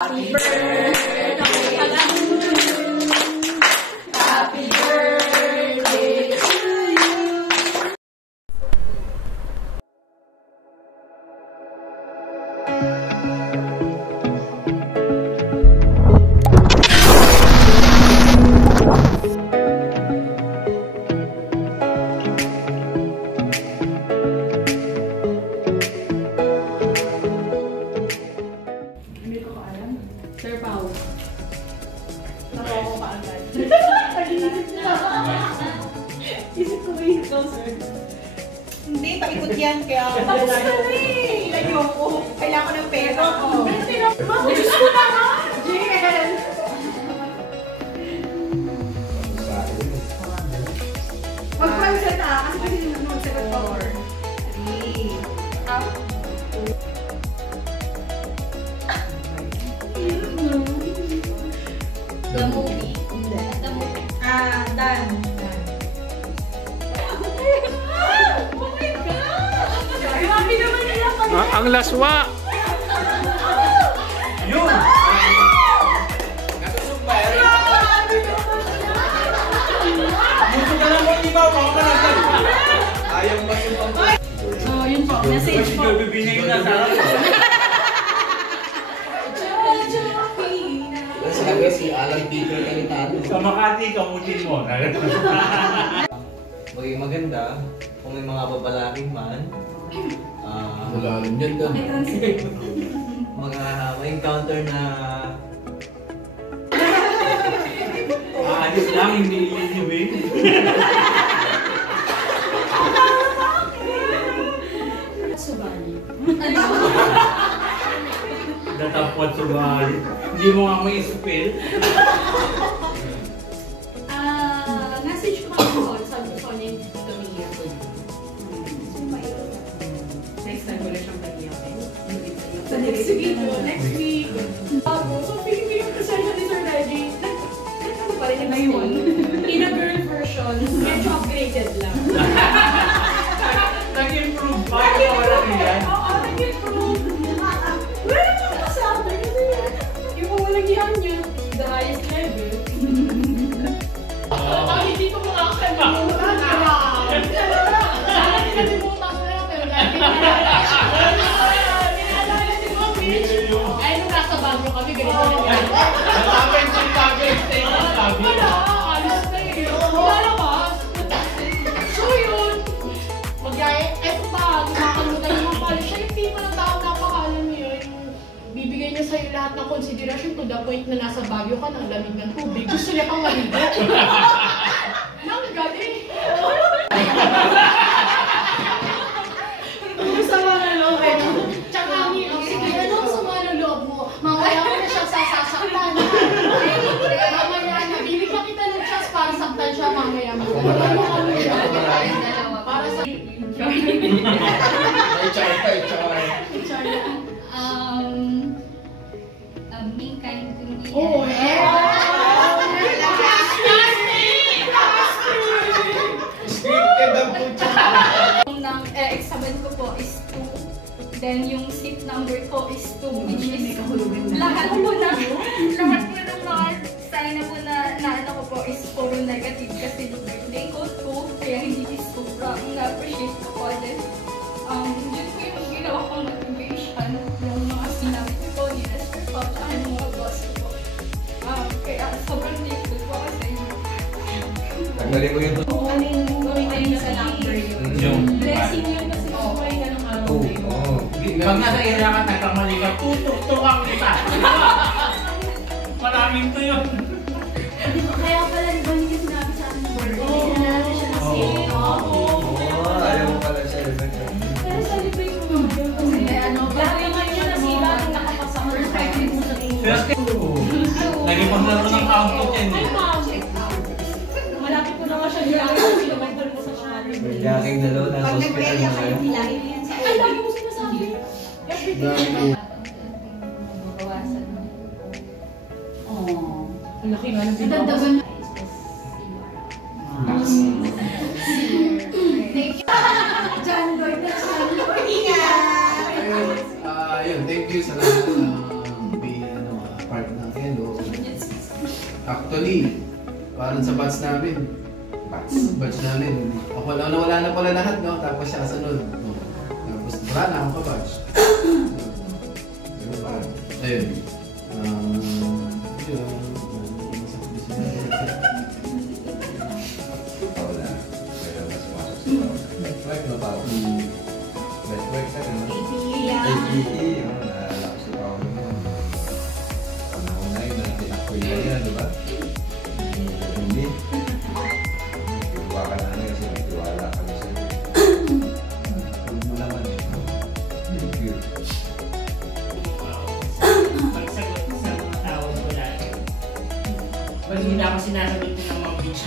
Happy birthday to you. Happy birthday to you. Sir Pao. Nakoko pa agad. Isip ko rin ito, sir. Hindi, paikot yan. Kaya Tapos na rin! ilayo ko. Kailangan ko ng pera. Mama, Diyos ko naman! JL! Mag-private na. Kasi pwede nung second floor. 3. Up. The movie. Hindi. The movie. Dan. Oh my God! Grabe naman nila kami! Ang laswa! Yun! Natusog ba yan? Gusto ka lang mo, di ba? Baka ka nagdal. Ayaw masumpang ko. So, yun po. Message po. Kasi bibinay yung nasarap. Sabi si Alan Peter Cayetano. Sa Makati, kamutin mo. Maging maganda kung may mga babalaking man. Malalim yan doon. Mga ma-encounter na Aalis lang, hindi ililibing. Subali. Natapot sa bahay. Hindi mo nga may spell. Message ko kami ko. Sabi ko sa kanya, tumiyak. Next time ko na siyang pag-iyakin. Sa next week. Next week. So, feeling ko yung presensya ni Sir Reggie. Nagkano pa rin ngayon. In a girl version. Medyo upgraded lang. Nag-improve pa. Wala yan. Oo, nag-improve. Wala naman masabi kasi yung walang yan niya, the highest level. Hindi ko makakalimutan. Sana nilalimutan ko lang, pero lagi naalala ni Ma'am Mitch. Ay, nung nasa Baguio kami, ganito na yan. Natapin sa tabi. Stay sa tabi. Wala, alis na yun. Lumalabas. So yun, eto ba, nakakalimutan yung mga pala. Siya yung tipo ng tao napakalam niya, yung bibigay niya sa'yo lahat ng konsiderasyon to the point na nasa Baguio ka ng lamig ng tubig. Gusto niya pang maligo. Nang galing. Ang sama na loob eh. Tsaka sige, ano ang sama na loob mo? Mamaya ko na siya sasaktan. Mamaya na, bibigyan kita ng chance para saktan siya mamaya mo. Ano kami siya? Para sa... Being kind to me. Oh, scripted ang putya. Yung examen ko po is 2. Then yung seat number ko is 2, which is lahat po ng mga sign na po na ano ko po is puro negative kasi birthday ko 2, kaya hindi is sobrang na-appreciate ko po. Then, yun po yung ginawa kong motivation yung mga sinabi ko ni Esther po at yung mga boss ko. Kaya sobrang thankful po ako sa inyo. Tanggalin mo yun. Blessing yun kasi buhay ka ng araw na yun. Pag nasa area ka, nagkamali ka, tutok-tukang kita. Maraming to yun. Kaya pala, di ba hindi ka sinabi sa akin ng birthday? Na natin siya na siya. Ayaw mo pala siya. Pero celebrate mo yun. Kasi grabe naman yun na sila nung nakapasa ko. Naging paglaro ng output yan eh. Ay, ma'am. Malapit ko naman siya nila. Kilometer ko sa kanya. Yaking dalaw na Pag hospital nag-area mo kayo, ngayon. hilangin yan sa Ay, lagi mo sinasabi. Everything. Mabawasan. Ang laki nga ng Nadagdagan. John Lloyd na John Lloyd. Ingat! Ayun, thank you sa lahat na Actually, parang sa batch namin. Batch namin. Ako nawala na pala lahat, no? Tapos siya kasunod. No? Tapos wala na akong kabatch. Ayun. Yun. Network na pa. Network sa ganun. Yeah. APE, naalala ko si Paolo mo. Panahon na yun, tinakoy na yan, di ba? Hindi. Tuwa ka na kasi may tiwala kami sa'yo. Huwag mo naman eh. Thank you. Pagsagot sa mga tawag ko dati. Pag hindi ako sinasagot ko ng mga bitch.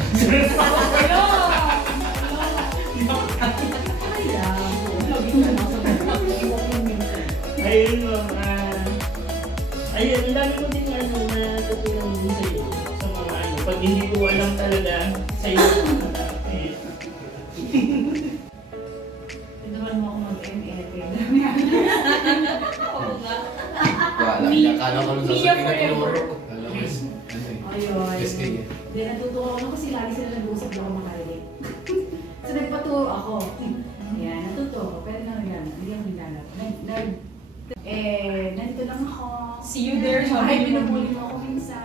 Ayun ma'am, ayun, ang dami ko din natutunan din sa'yo sa mga ano, pag hindi ko alam talaga sa'yo. Tinawal mo ako mag-ML. Oo nga. Wala. Akala ko nung sasabihin na tinuro ko. Akala ko is, Ayun. SK eh. Hindi, natutuwa ako kasi lagi sila nag-uusap na ako makarinig. So nagpaturo ako. Ayan, natuto ako. Pero hindi ako hinanap. Nandito lang ako. See you there, Ay, binubuli mo ako minsan.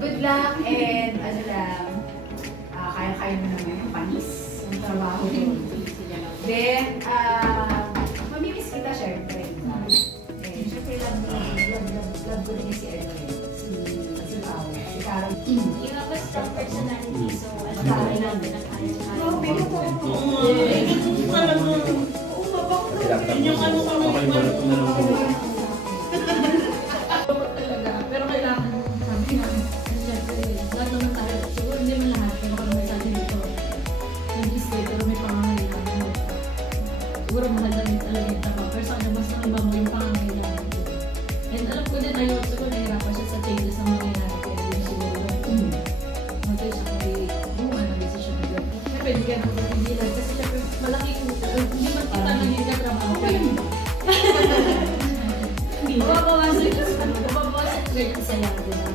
Good luck and ano lang, kaya-kaya mo naman yung panis ng trabaho ko. Then, mamimiss kita syempre. Syempre love ko din si ano si Pao, si Carol. You have a strong personality, so ano kaya natin ang kaya Pero kailangan sabi nga, syempre, lahat naman tayo. Siguro hindi man lahat, pero kung may sabi dito, nag-isip, pero may pangangailangan. Siguro mahal namin talaga yung taba. Pero sa kanya, mas nang mo yung pangangailangan. And alam ko din, ayaw siguro nahirapan siya sa changes ng mga nangyari. Kaya din siguro, matay siya kung buwan na bisa siya mag pwede ka nang pagpigilan. Kasi syempre, malaki hindi man kita naging katrabaho. Mababawasan grade isa lang, di ba?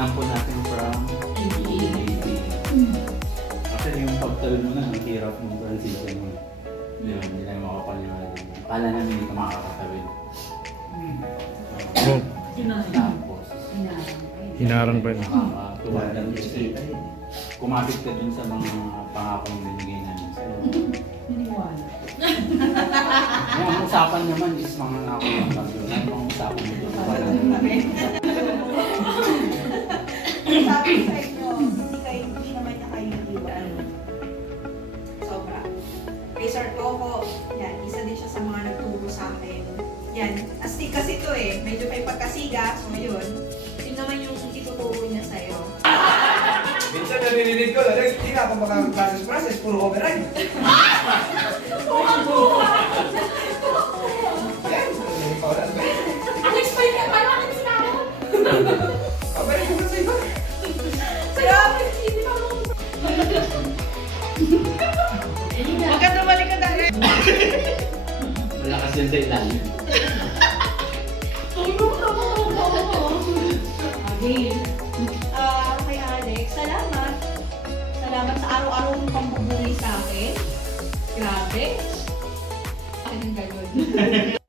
Nampun natin from APE. Actually, yung pagtalon mo na, ang hirap mong transition mo. Hindi na makapaniwala. Akala namin hindi ka makakatawid. Tapos, Hinaran pa yun. nakakatuwagan kasi kumapit ka dun sa mga pangakong binigay namin sa'yo. Niniwala. Ang usapan naman is mga nakulang pagdo. Ang usapan nito. Sabi ko sa inyo, hindi naman niya kayo iiwan. Sobra. Kay Sir Coco, yan, isa din siya sa mga nagturo sa akin. Yan, astig kasi ito eh, medyo may pagkasiga, so yun. Yun naman yung ituturo niya sa'yo. Minsan narinig ko, hindi na ako makakaprocess, puro override. Alex, pa yun, paano akin sinahon? Override ko sa iba. Grabe, hindi pa mo. Huwag ka tumalik ka dahil. Malakas yan sa ilalim. Again. Kay Alex, salamat. Salamat sa araw-araw mong pambubuli sa akin. Grabe. Akin ang gano'n.